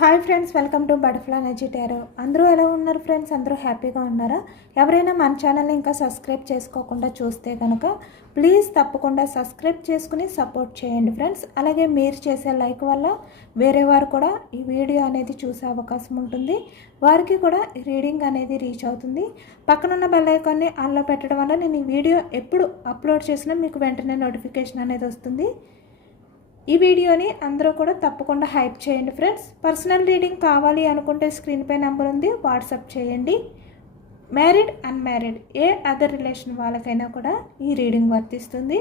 Hi friends, welcome to butterfly energy tarot. అందరూ ఎలా ఉన్నారు ఫ్రెండ్స్? అందరూ హ్యాపీగా ఉన్నారా? ఎవరైనా మన ఛానల్ని ఇంకా సబ్స్క్రైబ్ చేసుకోకుండా చూస్తే కనుక ప్లీజ్ తప్పకుండా సబ్స్క్రైబ్ చేసుకుని సపోర్ట్ చేయండి ఫ్రెండ్స్. అలాగే మీరు చేసే లైక్ వల్ల వేరే వారు కూడా ఈ వీడియో అనేది చూసే అవకాశం ఉంటుంది. వారికి కూడా రీడింగ్ అనేది రీచ్ అవుతుంది. పక్కనున్న బెల్ ఐకాన్ని ఆన్లో పెట్టడం వల్ల నేను ఈ వీడియో ఎప్పుడు అప్లోడ్ చేసినా మీకు వెంటనే నోటిఫికేషన్ అనేది వస్తుంది. ఈ వీడియోని అందరూ కూడా తప్పకుండా హైప్ చేయండి ఫ్రెండ్స్. పర్సనల్ రీడింగ్ కావాలి అనుకుంటే స్క్రీన్పై నెంబర్ ఉంది, వాట్సాప్ చేయండి. మ్యారీడ్ అన్మ్యారీడ్ ఏ అదర్ రిలేషన్ వాళ్ళకైనా కూడా ఈ రీడింగ్ వర్తిస్తుంది.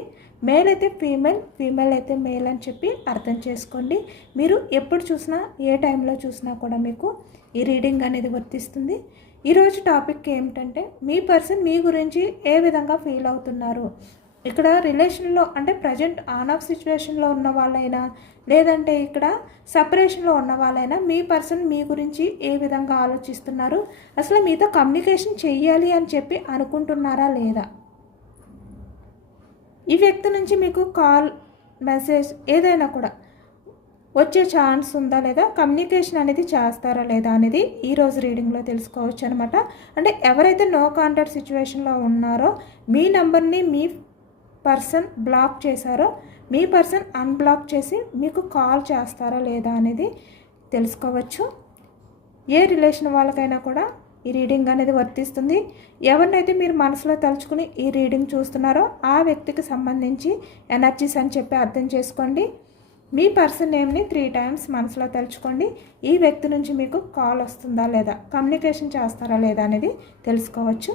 మేల్ అయితే ఫీమేల్, ఫీమేల్ అయితే మేల్ అని చెప్పి అర్థం చేసుకోండి. మీరు ఎప్పుడు చూసినా ఏ టైంలో చూసినా కూడా మీకు ఈ రీడింగ్ అనేది వర్తిస్తుంది. ఈరోజు టాపిక్ ఏమిటంటే మీ పర్సన్ మీ గురించి ఏ విధంగా ఫీల్ అవుతున్నారు. ఇక్కడ రిలేషన్లో అంటే ప్రజెంట్ ఆన్ ఆఫ్ సిచ్యువేషన్లో ఉన్న వాళ్ళైనా లేదంటే ఇక్కడ సపరేషన్లో ఉన్న వాళ్ళైనా మీ పర్సన్ మీ గురించి ఏ విధంగా ఆలోచిస్తున్నారు, అసలు మీతో కమ్యూనికేషన్ చెయ్యాలి అని చెప్పి అనుకుంటున్నారా లేదా, ఈ వ్యక్తి నుంచి మీకు కాల్ మెసేజ్ ఏదైనా కూడా వచ్చే ఛాన్స్ ఉందా లేదా, కమ్యూనికేషన్ అనేది చేస్తారా లేదా అనేది ఈరోజు రీడింగ్లో తెలుసుకోవచ్చు అనమాట. అంటే ఎవరైతే నో కాంటాక్ట్ సిచ్యువేషన్లో ఉన్నారో మీ నెంబర్ని మీ పర్సన్ బ్లాక్ చేశారో మీ పర్సన్ అన్బ్లాక్ చేసి మీకు కాల్ చేస్తారా లేదా అనేది తెలుసుకోవచ్చు. ఏ రిలేషన్ వాళ్ళకైనా కూడా ఈ రీడింగ్ అనేది వర్తిస్తుంది. ఎవరినైతే మీరు మనసులో తలుచుకుని ఈ రీడింగ్ చూస్తున్నారో ఆ వ్యక్తికి సంబంధించి ఎనర్జీస్ అని చెప్పి అర్థం చేసుకోండి. మీ పర్సన్ నేమ్ని 3 times మనసులో తలుచుకోండి. ఈ వ్యక్తి నుంచి మీకు కాల్ వస్తుందా లేదా, కమ్యూనికేషన్ చేస్తారా లేదా అనేది తెలుసుకోవచ్చు.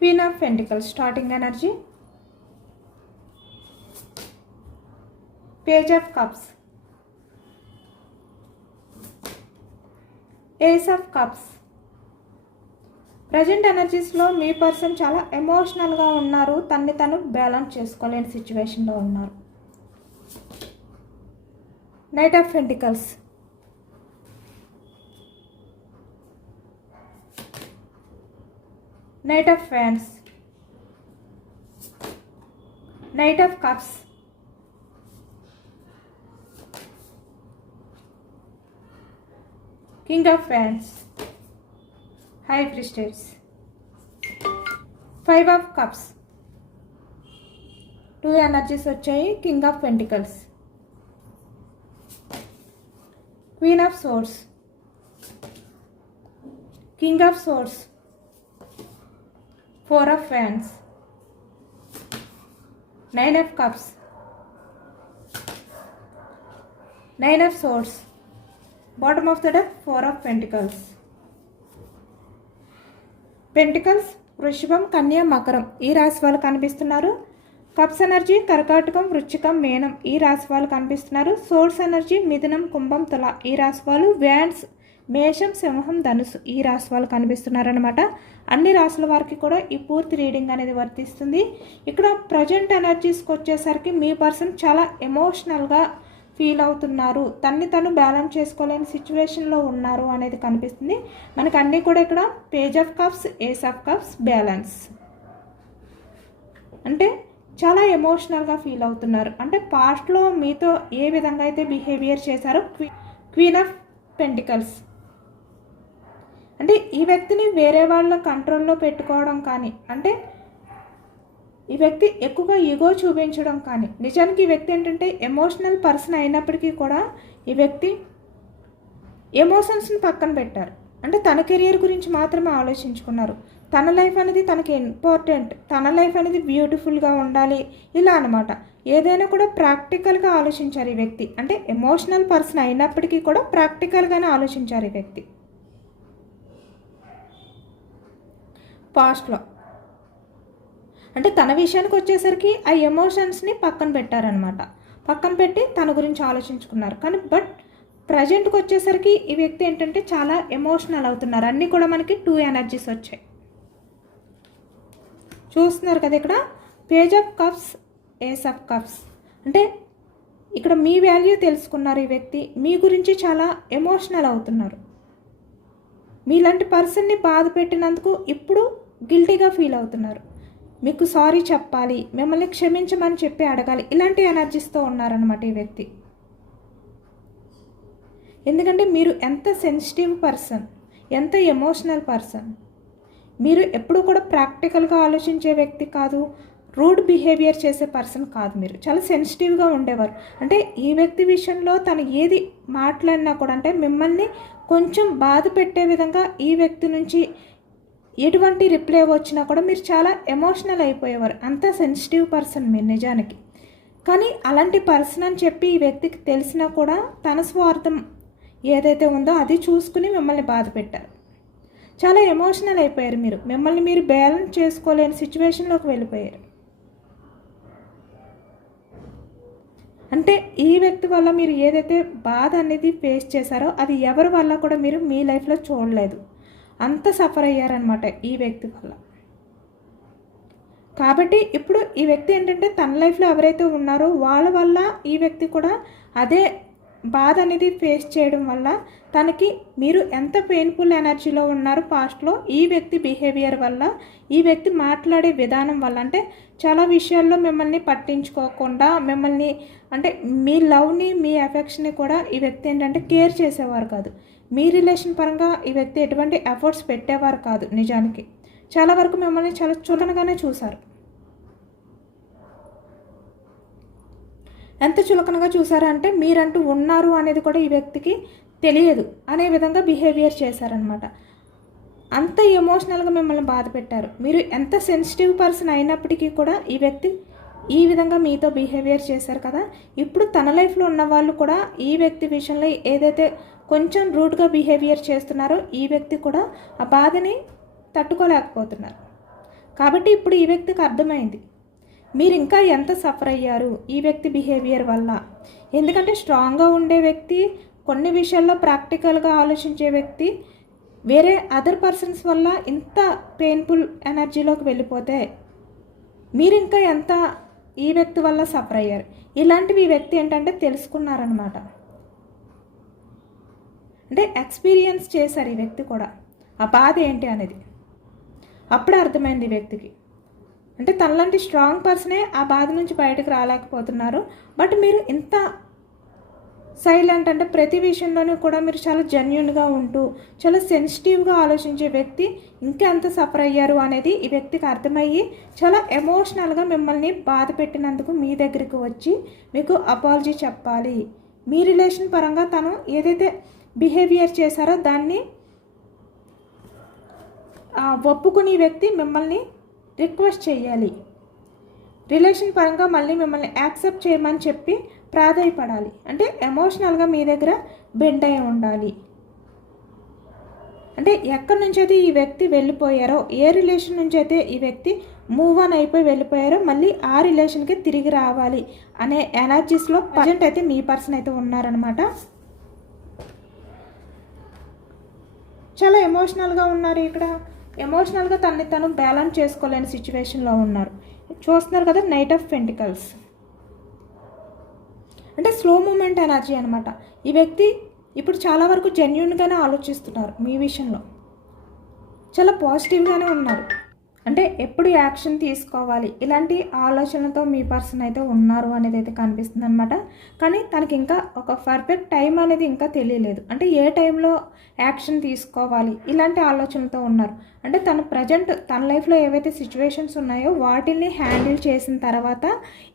Queen of Pentacles, starting energy. Page of Cups, Ace of Cups. Present ఎనర్జీస్లో మీ పర్సన్ చాలా ఎమోషనల్గా ఉన్నారు, తన్ని తను బ్యాలెన్స్ చేసుకోలేని సిచ్యువేషన్లో ఉన్నారు. Knight of pentacles, Knight of Wands, Knight of Cups, King of Wands, High Priestess, 5 of Cups. 2 energies వచ్చాయి. King of Pentacles, Queen of Swords, King of Swords, 4 of Wands, 9 of Cups, 9 of Swords, bottom of the deck 4 of Pentacles. Pentacles వృషభం, కన్య, మకరం ఈ రాశి వాళ్ళు కనిపిస్తున్నారు. Cups energy కర్కాటకం, వృశ్చికం, మేనం ఈ రాశి వాళ్ళు కనిపిస్తున్నారు. సోర్స్ ఎనర్జీ మిథునం, కుంభం, తుల ఈ రాశి వాళ్ళు. వ్యాండ్స్ మేషం, సింహం, ధనుసు ఈ రాశి వాళ్ళు కనిపిస్తున్నారనమాట. అన్ని రాశుల వారికి కూడా ఈ పూర్తి రీడింగ్ అనేది వర్తిస్తుంది. ఇక్కడ ప్రజెంట్ ఎనర్జీస్కి వచ్చేసరికి మీ పర్సన్ చాలా ఎమోషనల్గా ఫీల్ అవుతున్నారు, తన్ని తను బ్యాలెన్స్ చేసుకోలేని సిచ్యువేషన్లో ఉన్నారు అనేది కనిపిస్తుంది మనకు. అన్నీ కూడా ఇక్కడ page of cups, ace of cups, balance అంటే చాలా ఎమోషనల్గా ఫీల్ అవుతున్నారు. అంటే పాస్ట్లో మీతో ఏ విధంగా అయితే బిహేవియర్ చేశారో. క్వీన్ ఆఫ్ పెంటికల్స్ అంటే ఈ వ్యక్తిని వేరే వాళ్ళ కంట్రోల్లో పెట్టుకోవడం కానీ, అంటే ఈ వ్యక్తి ఎక్కువగా ఈగో చూపించడం కానీ. నిజానికి ఈ వ్యక్తి ఏంటంటే ఎమోషనల్ పర్సన్ అయినప్పటికీ కూడా ఈ వ్యక్తి ఎమోషన్స్ని పక్కన పెట్టారు. అంటే తన కెరియర్ గురించి మాత్రమే ఆలోచించుకున్నారు. తన లైఫ్ అనేది తనకి ఇంపార్టెంట్, తన లైఫ్ అనేది బ్యూటిఫుల్గా ఉండాలి ఇలా అనమాట. ఏదైనా కూడా ప్రాక్టికల్గా ఆలోచించారు ఈ వ్యక్తి. అంటే ఎమోషనల్ పర్సన్ అయినప్పటికీ కూడా ప్రాక్టికల్గానే ఆలోచించారు ఈ వ్యక్తి. పాస్ట్లో అంటే తన విషయానికి వచ్చేసరికి ఆ ఎమోషన్స్ని పక్కన పెట్టారనమాట. పక్కన పెట్టి తన గురించి ఆలోచించుకున్నారు. కానీ బట్ ప్రజెంట్కి వచ్చేసరికి ఈ వ్యక్తి ఏంటంటే చాలా ఎమోషనల్ అవుతున్నారు. అన్నీ కూడా మనకి 2 ఎనర్జీస్ వచ్చాయి. చూస్తున్నారు కదా ఇక్కడ page of cups, ace of cups. అంటే ఇక్కడ మీ వాల్యూ తెలుసుకున్నారు. ఈ వ్యక్తి మీ గురించి చాలా ఎమోషనల్ అవుతున్నారు. మీలాంటి పర్సన్ని బాధ పెట్టినందుకు ఇప్పుడు గిల్టీగా ఫీల్ అవుతున్నారు. మీకు సారీ చెప్పాలి, మిమ్మల్ని క్షమించమని చెప్పి అడగాలి, ఇలాంటి ఎనర్జీస్తో ఉన్నారనమాట ఈ వ్యక్తి. ఎందుకంటే మీరు ఎంత సెన్సిటివ్ పర్సన్, ఎంత ఎమోషనల్ పర్సన్. మీరు ఎప్పుడు కూడా ప్రాక్టికల్గా ఆలోచించే వ్యక్తి కాదు, రూడ్ బిహేవియర్ చేసే పర్సన్ కాదు. మీరు చాలా సెన్సిటివ్గా ఉండేవారు. అంటే ఈ వ్యక్తి విషయంలో తను ఏది మాట్లాడినా కూడా, అంటే మిమ్మల్ని కొంచెం బాధ పెట్టే విధంగా ఈ వ్యక్తి నుంచి ఎటువంటి రిప్లై వచ్చినా కూడా మీరు చాలా ఎమోషనల్ అయిపోయేవారు. అంత సెన్సిటివ్ పర్సన్ మీరు నిజానికి. కానీ అలాంటి పర్సన్ అని చెప్పి ఈ వ్యక్తికి తెలిసినా కూడా తన స్వార్థం ఏదైతే ఉందో అది చూసుకుని మిమ్మల్ని బాధ పెట్టారు. చాలా ఎమోషనల్ అయిపోయారు మీరు. మిమ్మల్ని మీరు బ్యాలెన్స్ చేసుకోలేని సిచ్యువేషన్లోకి వెళ్ళిపోయారు. అంటే ఈ వ్యక్తి వల్ల మీరు ఏదైతే బాధ అనేది ఫేస్ చేశారో అది ఎవరి వల్ల కూడా మీరు మీ లైఫ్లో చూడలేదు. అంత సఫర్ అయ్యారనమాట ఈ వ్యక్తి వల్ల. కాబట్టి ఇప్పుడు ఈ వ్యక్తి ఏంటంటే తన లైఫ్లో ఎవరైతే ఉన్నారో వాళ్ళ వల్ల ఈ వ్యక్తి కూడా అదే బాధ అనేది ఫేస్ చేయడం వల్ల తనకి మీరు ఎంత పెయిన్ఫుల్ ఎనర్జీలో ఉన్నారో పాస్ట్లో ఈ వ్యక్తి బిహేవియర్ వల్ల, ఈ వ్యక్తి మాట్లాడే విధానం వల్ల, అంటే చాలా విషయాల్లో మిమ్మల్ని పట్టించుకోకుండా మిమ్మల్ని అంటే మీ లవ్ని మీ ఎఫెక్షన్ని కూడా ఈ వ్యక్తి ఏంటంటే కేర్ చేసేవారు కాదు. మీ రిలేషన్ పరంగా ఈ వ్యక్తి ఎటువంటి ఎఫర్ట్స్ పెట్టేవారు కాదు. నిజానికి చాలా వరకు మిమ్మల్ని చాలా చులకనగానే చూశారు. ఎంత చులకనగా చూసారంటే మీరంటూ ఉన్నారు అనేది కూడా ఈ వ్యక్తికి తెలియదు అనే విధంగా బిహేవియర్ చేశారనమాట. అంత ఎమోషనల్గా మిమ్మల్ని బాధ పెట్టారు. మీరు ఎంత సెన్సిటివ్ పర్సన్ అయినప్పటికీ కూడా ఈ వ్యక్తి ఈ విధంగా మీతో బిహేవియర్ చేశారు కదా. ఇప్పుడు తన లైఫ్లో ఉన్న వాళ్ళు కూడా ఈ వ్యక్తి విషయంలో ఏదైతే కొంచెం రూడ్గా బిహేవియర్ చేస్తున్నారో ఈ వ్యక్తి కూడా ఆ బాధని తట్టుకోలేకపోతున్నారు. కాబట్టి ఇప్పుడు ఈ వ్యక్తికి అర్థమైంది మీరు ఇంకా ఎంత సఫర్ అయ్యారు ఈ వ్యక్తి బిహేవియర్ వల్ల. ఎందుకంటే స్ట్రాంగ్గా ఉండే వ్యక్తి, కొన్ని విషయాల్లో ప్రాక్టికల్గా ఆలోచించే వ్యక్తి వేరే అదర్ పర్సన్స్ వల్ల ఇంత పెయిన్ఫుల్ ఎనర్జీలోకి వెళ్ళిపోతే మీరు ఇంకా ఎంత ఈ వ్యక్తి వల్ల సఫర్ అయ్యారు. ఇలాంటివి ఈ వ్యక్తి ఏంటంటే తెలుసుకున్నారనమాట. అంటే ఎక్స్పీరియన్స్ చేశారు ఈ వ్యక్తి కూడా ఆ బాధ ఏంటి అనేది. అప్పుడే అర్థమైంది ఈ వ్యక్తికి. అంటే తనలాంటి స్ట్రాంగ్ పర్సనే ఆ బాధ నుంచి బయటకు రాలేకపోతున్నారు. బట్ మీరు ఇంత సైలెంట్, అంటే ప్రతి విషయంలోనూ కూడా మీరు చాలా జెన్యూన్గా ఉంటూ చాలా సెన్సిటివ్గా ఆలోచించే వ్యక్తి ఇంకా ఎంత సఫర్ అయ్యారు అనేది ఈ వ్యక్తికి అర్థమయ్యి చాలా ఎమోషనల్గా మిమ్మల్ని బాధ పెట్టినందుకు మీ దగ్గరికి వచ్చి మీకు అపాలజీ చెప్పాలి. మీ రిలేషన్ పరంగా తను ఏదైతే బిహేవియర్ చేశారో దాన్ని ఒప్పుకుని వ్యక్తి మిమ్మల్ని రిక్వెస్ట్ చేయాలి. రిలేషన్ పరంగా మళ్ళీ మిమ్మల్ని యాక్సెప్ట్ చేయమని చెప్పి ప్రాధాయపడాలి. అంటే ఎమోషనల్గా మీ దగ్గర బెండ్ అయి ఉండాలి. అంటే ఎక్కడి నుంచి అయితే ఈ వ్యక్తి వెళ్ళిపోయారో, ఏ రిలేషన్ నుంచి అయితే ఈ వ్యక్తి మూవ్ ఆన్ అయిపోయి వెళ్ళిపోయారో మళ్ళీ ఆ రిలేషన్కి తిరిగి రావాలి అనే ఎనర్జీస్లో ప్రజెంట్ అయితే మీ పర్సన్ అయితే ఉన్నారనమాట. చాలా ఎమోషనల్గా ఉన్నారు. ఇక్కడ ఎమోషనల్గా తనని తను బ్యాలెన్స్ చేసుకోలేని సిచ్యువేషన్లో ఉన్నారు. చూస్తున్నారు కదా, నైట్ ఆఫ్ పెంటికల్స్ అంటే స్లో మూమెంట్ ఎనర్జీ అనమాట. ఈ వ్యక్తి ఇప్పుడు చాలా వరకు జెన్యూన్గానే ఆలోచిస్తున్నారు. మీ విషయంలో చాలా పాజిటివ్గానే ఉన్నారు. అంటే ఎప్పుడు యాక్షన్ తీసుకోవాలి ఇలాంటి ఆలోచనలతో మీ పర్సన్ అయితే ఉన్నారు అనేది అయితే కనిపిస్తుంది అనమాట. కానీ తనకి ఇంకా ఒక పర్ఫెక్ట్ టైం అనేది ఇంకా తెలియలేదు. అంటే ఏ టైంలో యాక్షన్ తీసుకోవాలి ఇలాంటి ఆలోచనలతో ఉన్నారు. అంటే తను ప్రజెంట్ తన లైఫ్లో ఏవైతే సిచ్యువేషన్స్ ఉన్నాయో వాటిని హ్యాండిల్ చేసిన తర్వాత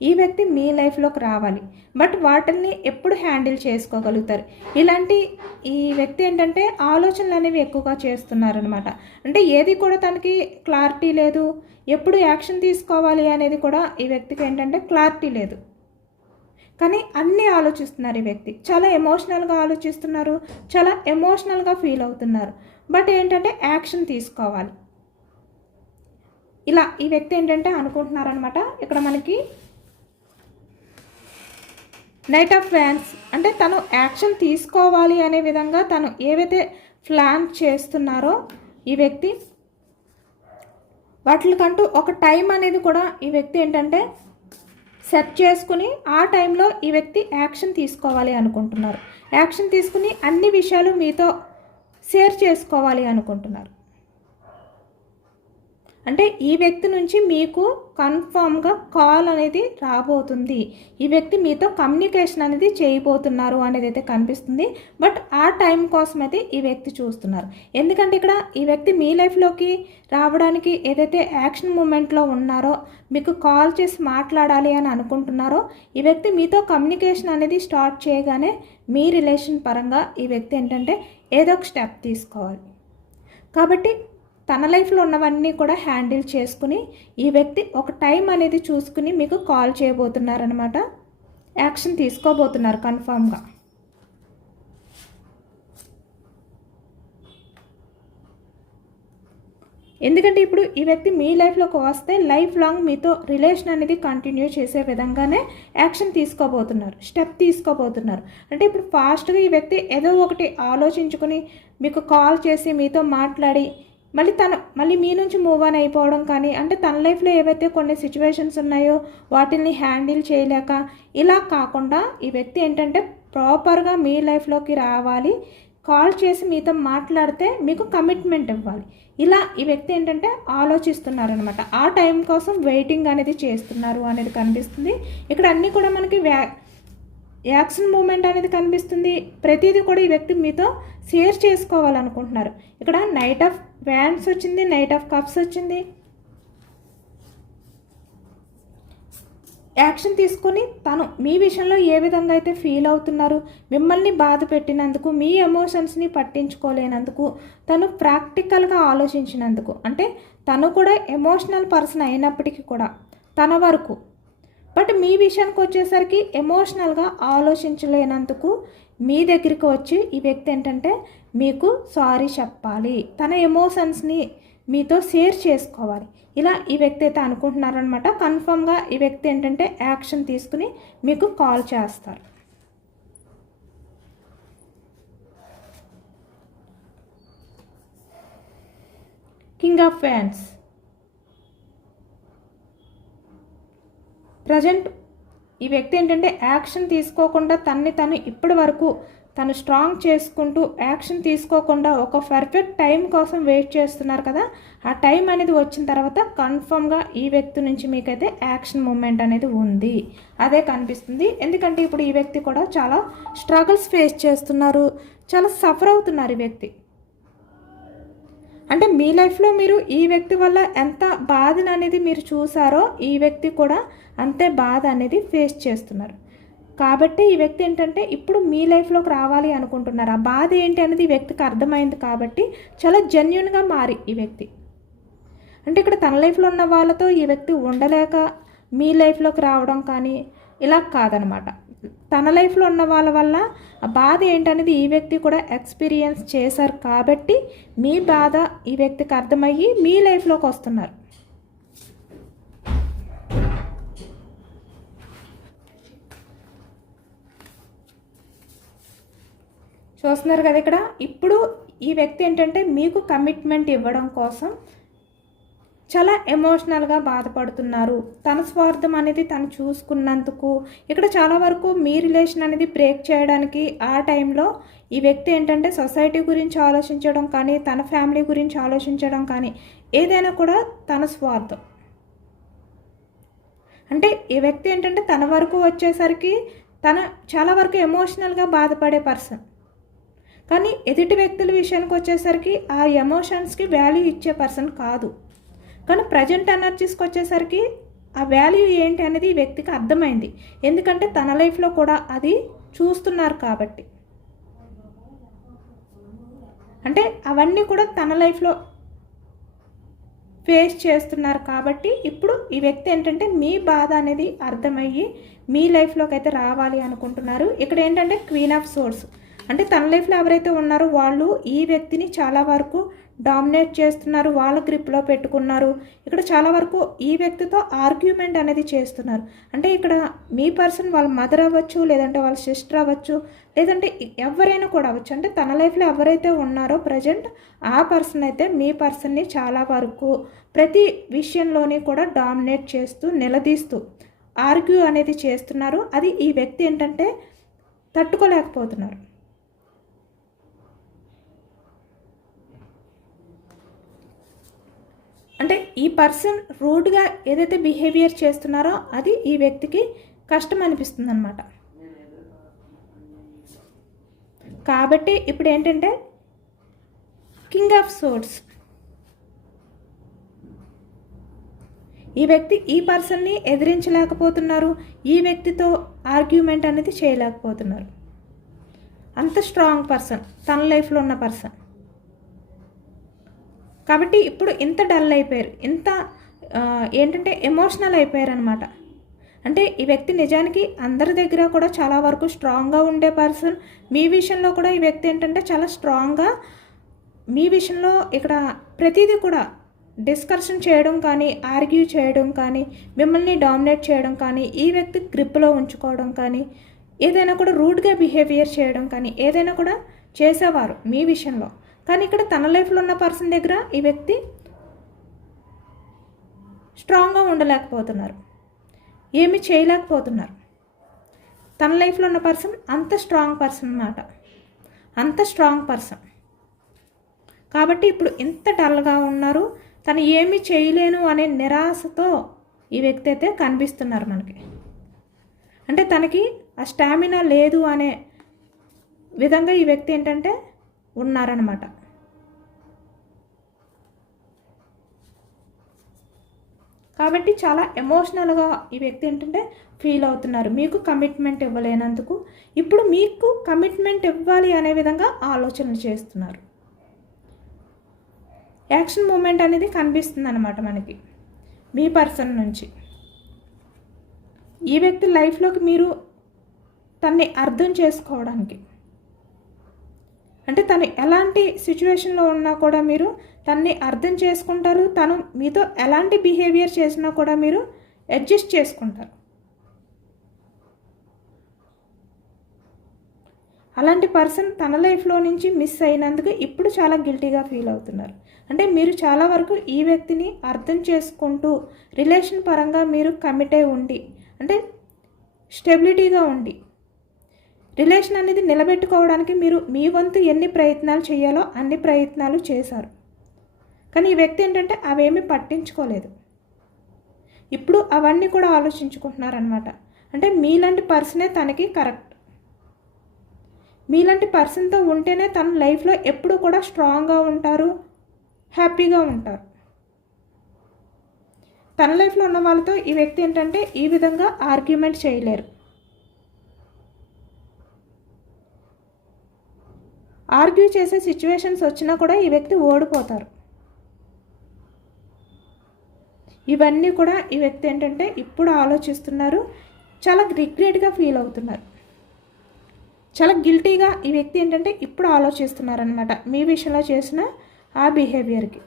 ఈ వ్యక్తి మీ లైఫ్లోకి రావాలి. బట్ వాటిని ఎప్పుడు హ్యాండిల్ చేసుకోగలుగుతారు? ఇలాంటి ఈ వ్యక్తి ఏంటంటే ఆలోచనలు అనేవి ఎక్కువగా చేస్తున్నారనమాట. అంటే ఏది కూడా తనకి క్లారిటీ లేదు, ఎప్పుడు యాక్షన్ తీసుకోవాలి అనేది కూడా ఈ వ్యక్తికి ఏంటంటే క్లారిటీ లేదు. కానీ అన్నీ ఆలోచిస్తున్నారు. ఈ వ్యక్తి చాలా ఎమోషనల్గా ఆలోచిస్తున్నారు, చాలా ఎమోషనల్గా ఫీల్ అవుతున్నారు. బట్ ఏంటంటే యాక్షన్ తీసుకోవాలి ఇలా ఈ వ్యక్తి ఏంటంటే అనుకుంటున్నారనమాట. ఇక్కడ మనకి నైట్ ఆఫ్ వ్యాన్స్ అంటే తను యాక్షన్ తీసుకోవాలి అనే విధంగా తను ఏవైతే ప్లాన్ చేస్తున్నారో ఈ వ్యక్తి వాటికంటూ ఒక టైం అనేది కూడా ఈ వ్యక్తి ఏంటంటే సెట్ చేసుకుని ఆ టైంలో ఈ వ్యక్తి యాక్షన్ తీసుకోవాలి అనుకుంటున్నారు. యాక్షన్ తీసుకుని అన్ని విషయాలు మీతో షేర్ చేసుకోవాలి అనుకుంటున్నారు. అంటే ఈ వ్యక్తి నుంచి మీకు కన్ఫామ్గా కాల్ అనేది రాబోతుంది. ఈ వ్యక్తి మీతో కమ్యూనికేషన్ అనేది చేయబోతున్నారు అనేది అయితే కనిపిస్తుంది. బట్ ఆ టైం కోసం అయితే ఈ వ్యక్తి చూస్తున్నారు. ఎందుకంటే ఇక్కడ ఈ వ్యక్తి మీ లైఫ్లోకి రావడానికి ఏదైతే యాక్షన్ మూమెంట్లో ఉన్నారో, మీకు కాల్ చేసి మాట్లాడాలి అని అనుకుంటున్నారో, ఈ వ్యక్తి మీతో కమ్యూనికేషన్ అనేది స్టార్ట్ చేయగానే మీ రిలేషన్ పరంగా ఈ వ్యక్తి ఏంటంటే ఏదో ఒక స్టెప్ తీసుకోవాలి. కాబట్టి తన లైఫ్లో ఉన్నవన్నీ కూడా హ్యాండిల్ చేసుకుని ఈ వ్యక్తి ఒక టైం అనేది చూసుకుని మీకు కాల్ చేయబోతున్నారనమాట. యాక్షన్ తీసుకోబోతున్నారు కన్ఫామ్గా. ఎందుకంటే ఇప్పుడు ఈ వ్యక్తి మీ లైఫ్లోకి వస్తే లైఫ్ లాంగ్ మీతో రిలేషన్ అనేది కంటిన్యూ చేసే విధంగానే యాక్షన్ తీసుకోబోతున్నారు, స్టెప్ తీసుకోబోతున్నారు. అంటే ఇప్పుడు ఫాస్ట్గా ఈ వ్యక్తి ఏదో ఒకటి ఆలోచించుకుని మీకు కాల్ చేసి మీతో మాట్లాడి మళ్ళీ మీ నుంచి మూవ్ ఆన్ అయిపోవడం కానీ, అంటే తన లైఫ్లో ఏవైతే కొన్ని సిచ్యువేషన్స్ ఉన్నాయో వాటిని హ్యాండిల్ చేయలేక ఇలా కాకుండా ఈ వ్యక్తి ఏంటంటే ప్రాపర్గా మీ లైఫ్లోకి రావాలి, కాల్ చేసి మీతో మాట్లాడితే మీకు కమిట్మెంట్ ఇవ్వాలి. ఇలా ఈ వ్యక్తి ఏంటంటే ఆలోచిస్తున్నారనమాట. ఆ టైం కోసం వెయిటింగ్ అనేది చేస్తున్నారు అనేది కనిపిస్తుంది. ఇక్కడ అన్నీ కూడా మనకి యాక్షన్ మూమెంట్ అనేది కనిపిస్తుంది. ప్రతిదీ కూడా ఈ వ్యక్తి మీతో షేర్ చేసుకోవాలనుకుంటున్నారు. ఇక్కడ నైట్ ఆఫ్ వ్యాండ్స్ వచ్చింది, నైట్ ఆఫ్ కప్స్ వచ్చింది. యాక్షన్ తీసుకొని తను మీ విషయంలో ఏ విధంగా అయితే ఫీల్ అవుతున్నారు, మిమ్మల్ని బాధ పెట్టినందుకు, మీ ఎమోషన్స్ని పట్టించుకోలేనందుకు, తను ప్రాక్టికల్గా ఆలోచించినందుకు, అంటే తను కూడా ఎమోషనల్ పర్సన్ అయినప్పటికీ కూడా తన వరకు, బట్ మీ విషయానికి వచ్చేసరికి ఎమోషనల్గా ఆలోచించలేనందుకు మీ దగ్గరికి వచ్చి ఈ వ్యక్తి ఏంటంటే మీకు సారీ చెప్పాలి, తన ఎమోషన్స్ని మీతో షేర్ చేసుకోవాలి. ఇలా ఈ వ్యక్తి అయితే అనుకుంటున్నారనమాట. కన్ఫర్మ్గా ఈ వ్యక్తి ఏంటంటే యాక్షన్ తీసుకుని మీకు కాల్ చేస్తారు. కింగ్ ఆఫ్ వ్యాండ్స్ ప్రజెంట్ ఈ వ్యక్తి ఏంటంటే యాక్షన్ తీసుకోకుండా తను ఇప్పటి వరకు తను స్ట్రాంగ్ చేసుకుంటూ యాక్షన్ తీసుకోకుండా ఒక పర్ఫెక్ట్ టైం కోసం వెయిట్ చేస్తున్నారు కదా. ఆ టైం అనేది వచ్చిన తర్వాత కన్ఫర్మ్గా ఈ వ్యక్తి నుంచి మీకైతే యాక్షన్ మూమెంట్ అనేది ఉంది, అదే కనిపిస్తుంది. ఎందుకంటే ఇప్పుడు ఈ వ్యక్తి కూడా చాలా స్ట్రగుల్స్ ఫేస్ చేస్తున్నారు, చాలా సఫర్ అవుతున్నారు ఈ వ్యక్తి. అంటే మీ లైఫ్లో మీరు ఈ వ్యక్తి వల్ల ఎంత బాధను అనేది మీరు చూసారో ఈ వ్యక్తి కూడా అంతే బాధ అనేది ఫేస్ చేస్తున్నారు. కాబట్టి ఈ వ్యక్తి ఏంటంటే ఇప్పుడు మీ లైఫ్లోకి రావాలి అనుకుంటున్నారు. ఆ బాధ ఏంటి అనేది ఈ వ్యక్తికి అర్థమైంది కాబట్టి చాలా జెన్యున్గా మారి ఈ వ్యక్తి అంటే ఇక్కడ తన లైఫ్లో ఉన్న వాళ్ళతో ఈ వ్యక్తి ఉండలేక మీ లైఫ్లోకి రావడం కానీ ఇలా కాదనమాట. తన లైఫ్లో ఉన్న వాళ్ళ వల్ల ఆ బాధ ఏంటనేది ఈ వ్యక్తి కూడా ఎక్స్పీరియన్స్ చేశారు కాబట్టి మీ బాధ ఈ వ్యక్తికి అర్థమయ్యి మీ లైఫ్లోకి వస్తున్నారు. చూస్తున్నారు కదా ఇక్కడ. ఇప్పుడు ఈ వ్యక్తి ఏంటంటే మీకు కమిట్మెంట్ ఇవ్వడం కోసం చాలా ఎమోషనల్గా బాధపడుతున్నారు. తన స్వార్థం అనేది తను చూసుకున్నందుకు ఇక్కడ చాలా వరకు మీ రిలేషన్ అనేది బ్రేక్ చేయడానికి ఆ టైంలో ఈ వ్యక్తి ఏంటంటే సొసైటీ గురించి ఆలోచించడం కానీ, తన ఫ్యామిలీ గురించి ఆలోచించడం కానీ, ఏదైనా కూడా తన స్వార్థం. అంటే ఈ వ్యక్తి ఏంటంటే తన వరకు వచ్చేసరికి తన చాలా వరకు ఎమోషనల్గా బాధపడే పర్సన్, కానీ ఎదుటి వ్యక్తుల విషయానికి వచ్చేసరికి ఆ ఎమోషన్స్కి వాల్యూ ఇచ్చే పర్సన్ కాదు. కానీ ప్రజెంట్ ఎనర్జీస్కి వచ్చేసరికి ఆ వాల్యూ ఏంటి అనేది ఈ వ్యక్తికి అర్థమైంది. ఎందుకంటే తన లైఫ్లో కూడా అది చూస్తున్నారు కాబట్టి, అంటే అవన్నీ కూడా తన లైఫ్లో ఫేస్ చేస్తున్నారు కాబట్టి ఇప్పుడు ఈ వ్యక్తి ఏంటంటే మీ బాధ అనేది అర్థమయ్యి మీ లైఫ్లోకి అయితే రావాలి అనుకుంటున్నారు. ఇక్కడ ఏంటంటే క్వీన్ ఆఫ్ సోర్స్ అంటే తన లైఫ్లో ఎవరైతే ఉన్నారో వాళ్ళు ఈ వ్యక్తిని చాలా వరకు డామినేట్ చేస్తున్నారు, వాళ్ళ గ్రిప్లో పెట్టుకున్నారు. ఇక్కడ చాలా వరకు ఈ వ్యక్తితో ఆర్గ్యుమెంట్ అనేది చేస్తున్నారు. అంటే ఇక్కడ మీ పర్సన్ వాళ్ళ మదర్ అవ్వచ్చు, లేదంటే వాళ్ళ సిస్టర్ అవ్వచ్చు, లేదంటే ఎవరైనా కూడా అవ్వచ్చు. అంటే తన లైఫ్లో ఎవరైతే ఉన్నారో ప్రజెంట్ ఆ పర్సన్ అయితే మీ పర్సన్ని చాలా వరకు ప్రతి విషయంలోని కూడా డామినేట్ చేస్తూ నిలదీస్తూ ఆర్గ్యూ అనేది చేస్తున్నారు. అది ఈ వ్యక్తి ఏంటంటే తట్టుకోలేకపోతున్నారు. అంటే ఈ పర్సన్ రూడ్గా ఏదైతే బిహేవియర్ చేస్తున్నారో అది ఈ వ్యక్తికి కష్టం అనిపిస్తుంది అన్నమాట. కాబట్టి ఇప్పుడు ఏంటంటే కింగ్ ఆఫ్ సోర్డ్స్, ఈ వ్యక్తి ఈ పర్సన్ని ఎదిరించలేకపోతున్నారు, ఈ వ్యక్తితో ఆర్గ్యుమెంట్ అనేది చేయలేకపోతున్నారు. అంత స్ట్రాంగ్ పర్సన్ తన లైఫ్లో ఉన్న పర్సన్. కాబట్టి ఇప్పుడు ఇంత డల్ అయిపోయారు, ఇంత ఏంటంటే ఎమోషనల్ అయిపోయారు అనమాట. అంటే ఈ వ్యక్తి నిజానికి అందరి దగ్గర కూడా చాలా వరకు స్ట్రాంగ్గా ఉండే పర్సన్. మీ విషయంలో కూడా ఈ వ్యక్తి ఏంటంటే చాలా స్ట్రాంగ్గా మీ విషయంలో ఇక్కడ ప్రతిదీ కూడా డిస్కషన్ చేయడం కానీ, ఆర్గ్యూ చేయడం కానీ, మిమ్మల్ని డామినేట్ చేయడం కానీ, ఈ వ్యక్తి గ్రిప్లో ఉంచుకోవడం కానీ, ఏదైనా కూడా రూడ్గా బిహేవియర్ చేయడం కానీ ఏదైనా కూడా చేసేవారు మీ విషయంలో. కానీ ఇక్కడ తన లైఫ్లో ఉన్న పర్సన్ దగ్గర ఈ వ్యక్తి స్ట్రాంగ్గా ఉండలేకపోతున్నారు, ఏమి చేయలేకపోతున్నారు. తన లైఫ్లో ఉన్న పర్సన్ అంత స్ట్రాంగ్ పర్సన్ అన్నమాట, అంత స్ట్రాంగ్ పర్సన్. కాబట్టి ఇప్పుడు ఇంత డల్గా ఉన్నారు, తను ఏమి చేయలేను అనే నిరాశతో ఈ వ్యక్తి అయితే కనిపిస్తున్నారు మనకి. అంటే తనకి ఆ స్టామినా లేదు అనే విధంగా ఈ వ్యక్తి ఏంటంటే ఉన్నారనమాట. కాబట్టి చాలా ఎమోషనల్గా ఈ వ్యక్తి ఏంటంటే ఫీల్ అవుతున్నారు, మీకు కమిట్మెంట్ ఇవ్వలేనందుకు. ఇప్పుడు మీకు కమిట్మెంట్ ఇవ్వాలి అనే విధంగా ఆలోచనలు చేస్తున్నారు. యాక్షన్ మూమెంట్ అనేది కనిపిస్తుంది అనమాట మనకి మీ పర్సన్ నుంచి. ఈ వ్యక్తి లైఫ్లోకి మీరు తన్ని అర్థం చేసుకోవడానికి, అంటే తను ఎలాంటి సిచ్యువేషన్లో ఉన్నా కూడా మీరు తన్ని అర్థం చేసుకుంటారు, తను మీతో ఎలాంటి బిహేవియర్ చేసినా కూడా మీరు అడ్జస్ట్ చేసుకుంటారు. అలాంటి పర్సన్ తన లైఫ్లో నుంచి మిస్ అయినందుకు ఇప్పుడు చాలా గిల్టీగా ఫీల్ అవుతున్నారు. అంటే మీరు చాలా వరకు ఈ వ్యక్తిని అర్థం చేసుకుంటూ రిలేషన్ పరంగా మీరు కమిట్ అయి ఉండి, అంటే స్టెబిలిటీగా ఉండి రిలేషన్ అనేది నిలబెట్టుకోవడానికి మీరు మీ వంతు ఎన్ని ప్రయత్నాలు చేయాలో అన్ని ప్రయత్నాలు చేశారు. కానీ ఈ వ్యక్తి ఏంటంటే అవేమీ పట్టించుకోలేదు. ఇప్పుడు అవన్నీ కూడా ఆలోచించుకుంటున్నారనమాట. అంటే మీలాంటి పర్సనే తనకి కరెక్ట్, మీలాంటి పర్సన్తో ఉంటేనే తన లైఫ్లో ఎప్పుడు కూడా స్ట్రాంగ్గా ఉంటారు, హ్యాపీగా ఉంటారు. తన లైఫ్లో ఉన్న వాళ్ళతో ఈ వ్యక్తి ఏంటంటే ఈ విధంగా ఆర్గ్యుమెంట్ చేయలేరు. ఆర్గ్యూ చేసే సిచ్యువేషన్స్ వచ్చినా కూడా ఈ వ్యక్తి ఓడిపోతారు. ఇవన్నీ కూడా ఈ వ్యక్తి ఏంటంటే ఇప్పుడు ఆలోచిస్తున్నారు, చాలా రిగ్రెట్గా ఫీల్ అవుతున్నారు, చాలా గిల్టీగా ఈ వ్యక్తి ఏంటంటే ఇప్పుడు ఆలోచిస్తున్నారనమాట మీ విషయంలో చేసిన ఆ బిహేవియర్కి.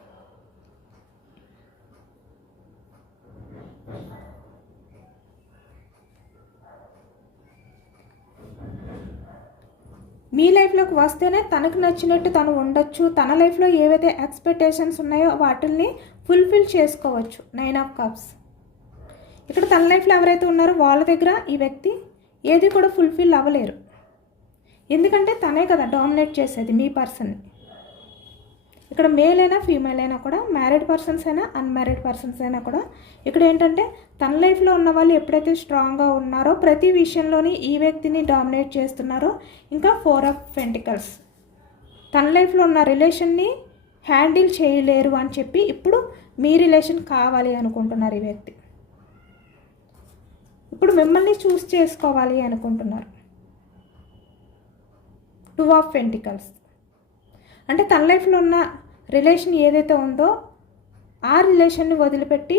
మీ లైఫ్లోకి వస్తేనే తనకు నచ్చినట్టు తను ఉండొచ్చు, తన లైఫ్లో ఏవైతే ఎక్స్పెక్టేషన్స్ ఉన్నాయో వాటిల్ని ఫుల్ఫిల్ చేసుకోవచ్చు. 9 ఆఫ్ కప్స్. ఇక్కడ తన లైఫ్లో ఎవరైతే ఉన్నారో వాళ్ళ దగ్గర ఈ వ్యక్తి ఏది కూడా ఫుల్ఫిల్ అవ్వలేరు. ఎందుకంటే తనే కదా డామినేట్ చేసేది మీ పర్సన్ని. ఇక్కడ మేల్ అయినా ఫీమేల్ అయినా కూడా, మ్యారీడ్ పర్సన్స్ అయినా అన్మ్యారీడ్ పర్సన్స్ అయినా కూడా ఇక్కడ ఏంటంటే తన లైఫ్లో ఉన్న వాళ్ళు ఎప్పుడైతే స్ట్రాంగ్గా ఉన్నారో ప్రతి విషయంలోని ఈ వ్యక్తిని డామినేట్ చేస్తున్నారో, ఇంకా 4 ఆఫ్ పెంటికల్స్, తన లైఫ్లో ఉన్న రిలేషన్ని హ్యాండిల్ చేయలేరు అని చెప్పి ఇప్పుడు మీ రిలేషన్ కావాలి అనుకుంటున్నారు ఈ వ్యక్తి. ఇప్పుడు మిమ్మల్ని చూస్ చేసుకోవాలి అనుకుంటున్నారు. 2 ఆఫ్ పెంటికల్స్. అంటే తన లైఫ్లో ఉన్న రిలేషన్ ఏదైతే ఉందో ఆ రిలేషన్ని వదిలిపెట్టి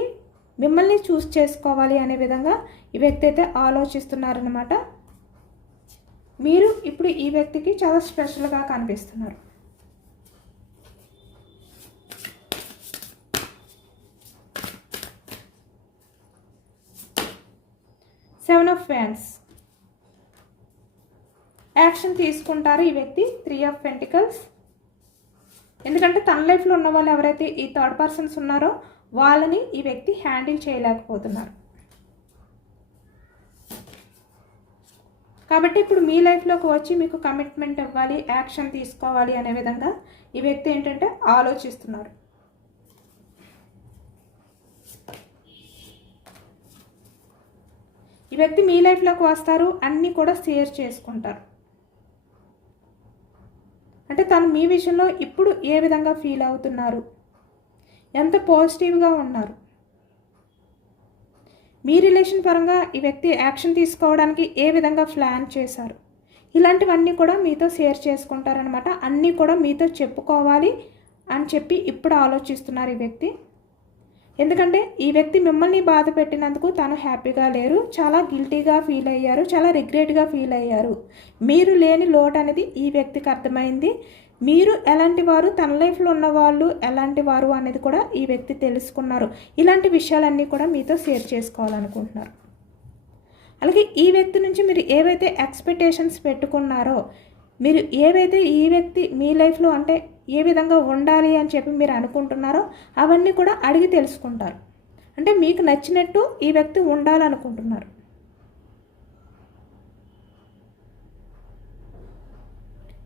మిమ్మల్ని చూస్ చేసుకోవాలి అనే విధంగా ఈ వ్యక్తి అయితే ఆలోచిస్తున్నారనమాట. మీరు ఇప్పుడు ఈ వ్యక్తికి చాలా స్పెషల్గా కనిపిస్తున్నారు. Seven of wands. యాక్షన్ తీసుకుంటారు ఈ వ్యక్తి. Three of pentacles. ఎందుకంటే తన లైఫ్లో ఉన్న వాళ్ళు ఎవరైతే ఈ థర్డ్ పర్సన్స్ ఉన్నారో వాళ్ళని ఈ వ్యక్తి హ్యాండిల్ చేయలేకపోతున్నారు. కాబట్టి ఇప్పుడు మీ లైఫ్లోకి వచ్చి మీకు కమిట్మెంట్ ఇవ్వాలి, యాక్షన్ తీసుకోవాలి అనే విధంగా ఈ వ్యక్తి ఏంటంటే ఆలోచిస్తున్నారు. ఈ వ్యక్తి మీ లైఫ్లోకి వస్తారు, అన్నీ కూడా షేర్ చేసుకుంటారు. అంటే తను మీ విషయంలో ఇప్పుడు ఏ విధంగా ఫీల్ అవుతున్నారు, ఎంత పాజిటివ్గా ఉన్నారు, మీ రిలేషన్ పరంగా ఈ వ్యక్తి యాక్షన్ తీసుకోవడానికి ఏ విధంగా ప్లాన్ చేశారు, ఇలాంటివన్నీ కూడా మీతో షేర్ చేసుకుంటారనమాట. అన్నీ కూడా మీతో చెప్పుకోవాలి అని చెప్పి ఇప్పుడు ఆలోచిస్తున్నారు ఈ వ్యక్తి. ఎందుకంటే ఈ వ్యక్తి మిమ్మల్ని బాధ పెట్టినందుకు తను హ్యాపీగా లేరు, చాలా గిల్టీగా ఫీల్ అయ్యారు, చాలా రిగ్రెట్గా ఫీల్ అయ్యారు. మీరు లేని లోటు అనేది ఈ వ్యక్తికి అర్థమైంది. మీరు ఎలాంటి వారు, తన లైఫ్లో ఉన్న వాళ్ళు ఎలాంటి వారు అనేది కూడా ఈ వ్యక్తి తెలుసుకున్నారు. ఇలాంటి విషయాలన్నీ కూడా మీతో షేర్ చేసుకోవాలనుకుంటున్నారు. అలాగే ఈ వ్యక్తి నుంచి మీరు ఏవైతే ఎక్స్పెక్టేషన్స్ పెట్టుకున్నారో, మీరు ఏవైతే ఈ వ్యక్తి మీ లైఫ్లో అంటే ఏ విధంగా ఉండాలి అని చెప్పి మీరు అనుకుంటున్నారో అవన్నీ కూడా అడిగి తెలుసుకుంటారు. అంటే మీకు నచ్చినట్టు ఈ వ్యక్తి ఉండాలనుకుంటున్నారు.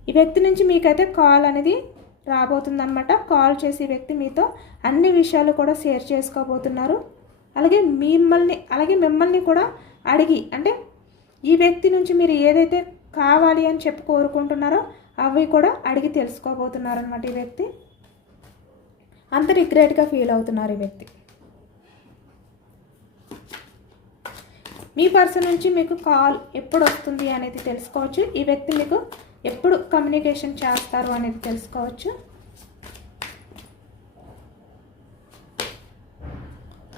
ఈ వ్యక్తి నుంచి మీకైతే కాల్ అనేది రాబోతుందన్నమాట. కాల్ చేసి ఈ వ్యక్తి మీతో అన్ని విషయాలు కూడా షేర్ చేసుకోబోతున్నారు. అలాగే మిమ్మల్ని కూడా అడిగి, అంటే ఈ వ్యక్తి నుంచి మీరు ఏదైతే కావాలి అని చెప్పి కోరుకుంటున్నారో అవి కూడా అడిగి తెలుసుకోబోతున్నారు అనమాట. ఈ వ్యక్తి అంత రిగ్రెట్గా ఫీల్ అవుతున్నారు. ఈ వ్యక్తి మీ పర్సన్ నుంచి మీకు కాల్ ఎప్పుడు వస్తుంది అనేది తెలుసుకోవచ్చు. ఈ వ్యక్తి మీకు ఎప్పుడు కమ్యూనికేషన్ చేస్తారు అనేది తెలుసుకోవచ్చు.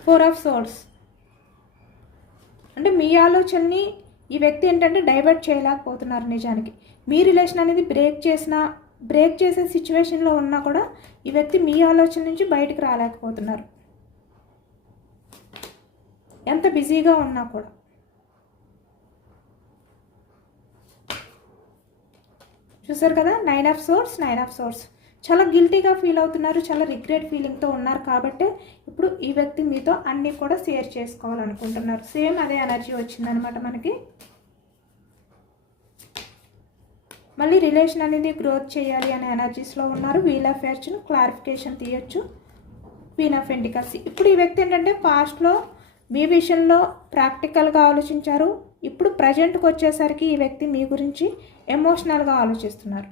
4 ఆఫ్ సోర్స్. అంటే మీ ఆలోచనని ఈ వ్యక్తి ఏంటంటే డైవర్ట్ చేయలేకపోతున్నారు. నిజానికి మీ రిలేషన్ అనేది బ్రేక్ చేసే సిచ్యువేషన్లో ఉన్నా కూడా ఈ వ్యక్తి మీ ఆలోచన నుంచి బయటికి రాలేకపోతున్నారు. ఎంత బిజీగా ఉన్నా కూడా. చూసారు కదా, 9 ఆఫ్ సోర్స్. చాలా గిల్టీగా ఫీల్ అవుతున్నారు, చాలా రిగ్రెట్ ఫీలింగ్తో ఉన్నారు. కాబట్టి ఇప్పుడు ఈ వ్యక్తి మీతో అన్నీ కూడా షేర్ చేసుకోవాలనుకుంటున్నారు. సేమ్ అదే ఎనర్జీ వచ్చిందనమాట మనకి. మళ్ళీ రిలేషన్ అనేది గ్రోత్ చేయాలి అనే ఎనర్జీస్లో ఉన్నారు. వీల్ ఆఫ్ ఫార్చ్యూన్ క్లారిఫికేషన్ తీయొచ్చు. Queen of pentacles. ఇప్పుడు ఈ వ్యక్తి ఏంటంటే పాస్ట్లో మీ విషయంలో ప్రాక్టికల్గా ఆలోచించారు. ఇప్పుడు ప్రజెంట్కి వచ్చేసరికి ఈ వ్యక్తి మీ గురించి ఎమోషనల్గా ఆలోచిస్తున్నారు.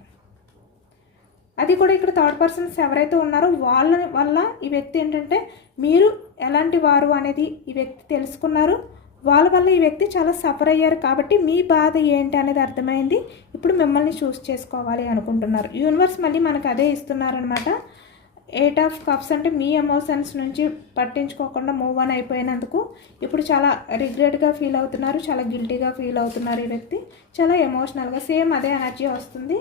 అది కూడా ఇక్కడ థర్డ్ పర్సన్స్ ఎవరైతే ఉన్నారో వాళ్ళ వల్ల ఈ వ్యక్తి ఏంటంటే మీరు ఎలాంటి వారు అనేది ఈ వ్యక్తి తెలుసుకున్నారు. వాళ్ళ వల్ల ఈ వ్యక్తి చాలా సఫర్ అయ్యారు. కాబట్టి మీ బాధ ఏంటి అనేది అర్థమైంది. ఇప్పుడు మిమ్మల్ని చూస్ చేసుకోవాలి అనుకుంటున్నారు. యూనివర్స్ మళ్ళీ మనకు అదే ఇస్తున్నారనమాట. 8 ఆఫ్ కప్స్ అంటే మీ ఎమోషన్స్ నుంచి పట్టించుకోకుండా మూవ్ ఆన్ అయిపోయినందుకు ఇప్పుడు చాలా రిగ్రెట్గా ఫీల్ అవుతున్నారు, చాలా గిల్టీగా ఫీల్ అవుతున్నారు. ఈ వ్యక్తి చాలా ఎమోషనల్గా సేమ్ అదే ఎనర్జీ వస్తుంది.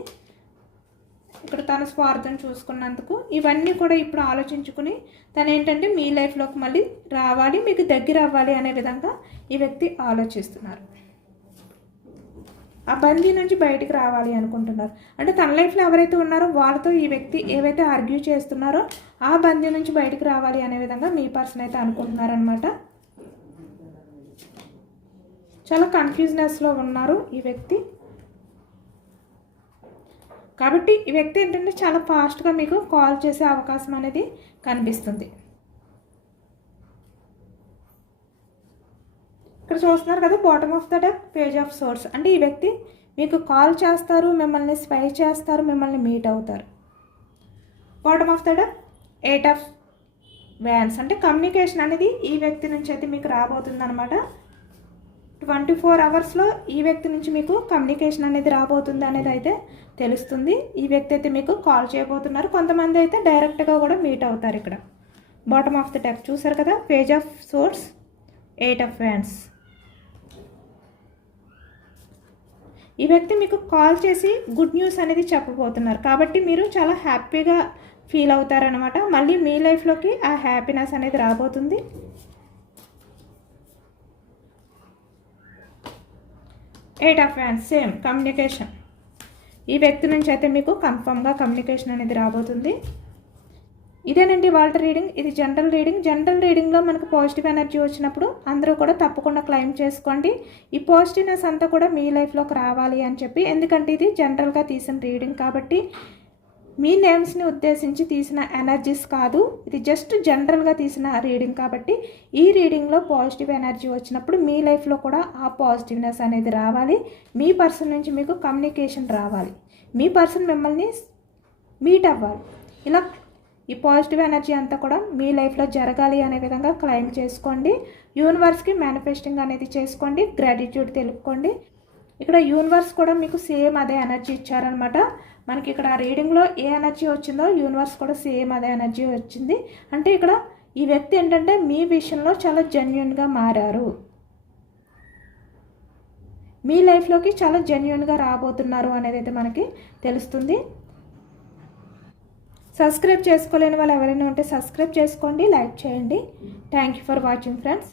ఇక్కడ తన స్వార్థం చూసుకున్నందుకు ఇవన్నీ కూడా ఇప్పుడు ఆలోచించుకుని తను ఏంటంటే మీ లైఫ్లోకి మళ్ళీ రావాలి, మీకు దగ్గర అవ్వాలి అనే విధంగా ఈ వ్యక్తి ఆలోచిస్తున్నారు. ఆ బందీ నుంచి బయటికి రావాలి అనుకుంటున్నారు. అంటే తన లైఫ్లో ఎవరైతే ఉన్నారో వాళ్ళతో ఈ వ్యక్తి ఏవైతే ఆర్గ్యూ చేస్తున్నారో ఆ బందీ నుంచి బయటికి రావాలి అనే విధంగా మీ పర్సన్ అయితే అనుకుంటున్నారనమాట. చాలా కన్ఫ్యూజ్నెస్లో ఉన్నారు ఈ వ్యక్తి. కాబట్టి ఈ వ్యక్తి ఏంటంటే చాలా ఫాస్ట్గా మీకు కాల్ చేసే అవకాశం అనేది కనిపిస్తుంది. ఇక్కడ చూస్తున్నారు కదా, bottom of the deck page of swords. అంటే ఈ వ్యక్తి మీకు కాల్ చేస్తారు, మిమ్మల్ని స్పై చేస్తారు, మిమ్మల్ని మీట్ అవుతారు. Bottom of the deck 8 of wands. అంటే కమ్యూనికేషన్ అనేది ఈ వ్యక్తి నుంచి అయితే మీకు రాబోతుంది అనమాట. 24 అవర్స్లో ఈ వ్యక్తి నుంచి మీకు కమ్యూనికేషన్ అనేది రాబోతుంది అనేది అయితే తెలుస్తుంది. ఈ వ్యక్తి అయితే మీకు కాల్ చేయబోతున్నారు. కొంతమంది అయితే డైరెక్ట్గా కూడా మీట్ అవుతారు. ఇక్కడ బాటమ్ ఆఫ్ ద డెక్ చూసారు కదా, page of swords, 8 of wands. ఈ వ్యక్తి మీకు కాల్ చేసి గుడ్ న్యూస్ అనేది చెప్పబోతున్నారు. కాబట్టి మీరు చాలా హ్యాపీగా ఫీల్ అవుతారనమాట. మళ్ళీ మీ లైఫ్లోకి ఆ హ్యాపీనెస్ అనేది రాబోతుంది. Eight of hands same communication. ఈ వ్యక్తి నుంచి అయితే మీకు కన్ఫర్మ్గా కమ్యూనికేషన్ అనేది రాబోతుంది. ఇదేనండి వాళ్ళ రీడింగ్. ఇది జనరల్ రీడింగ్. జనరల్ రీడింగ్లో మనకు పాజిటివ్ ఎనర్జీ వచ్చినప్పుడు అందరూ కూడా తప్పకుండా క్లెయిమ్ చేసుకోండి. ఈ పాజిటివ్నెస్ అంతా కూడా మీ లైఫ్లోకి రావాలి అని చెప్పి, ఎందుకంటే ఇది జనరల్గా తీసిన రీడింగ్ కాబట్టి మీ నేమ్స్ని ఉద్దేశించి తీసిన ఎనర్జీస్ కాదు, ఇది జస్ట్ జనరల్గా తీసిన రీడింగ్ కాబట్టి ఈ రీడింగ్లో పాజిటివ్ ఎనర్జీ వచ్చినప్పుడు మీ లైఫ్లో కూడా ఆ పాజిటివ్నెస్ అనేది రావాలి. మీ పర్సన్ నుంచి మీకు కమ్యూనికేషన్ రావాలి, మీ పర్సన్ మిమ్మల్ని మీట్ అవ్వాలి. ఇలా ఈ పాజిటివ్ ఎనర్జీ అంతా కూడా మీ లైఫ్లో జరగాలి అనే విధంగా క్లెయిమ్ చేసుకోండి. యూనివర్స్కి మేనిఫెస్టింగ్ అనేది చేసుకోండి, గ్రాటిట్యూడ్ తెలుపుకోండి. ఇక్కడ యూనివర్స్ కూడా మీకు సేమ్ అదే ఎనర్జీ ఇచ్చారనమాట. మనకి ఇక్కడ రీడింగ్లో ఏ ఎనర్జీ వచ్చిందో యూనివర్స్ కూడా సేమ్ అదే ఎనర్జీ వచ్చింది. అంటే ఇక్కడ ఈ వ్యక్తి ఏంటంటే మీ విషయంలో చాలా జెన్యున్గా మారారు, మీ లైఫ్లోకి చాలా జెన్యున్గా రాబోతున్నారు అనేది అయితే మనకి తెలుస్తుంది. సబ్స్క్రైబ్ చేసుకోలేని వాళ్ళు ఎవరైనా ఉంటే సబ్స్క్రైబ్ చేసుకోండి, లైక్ చేయండి. Thank you for watching friends.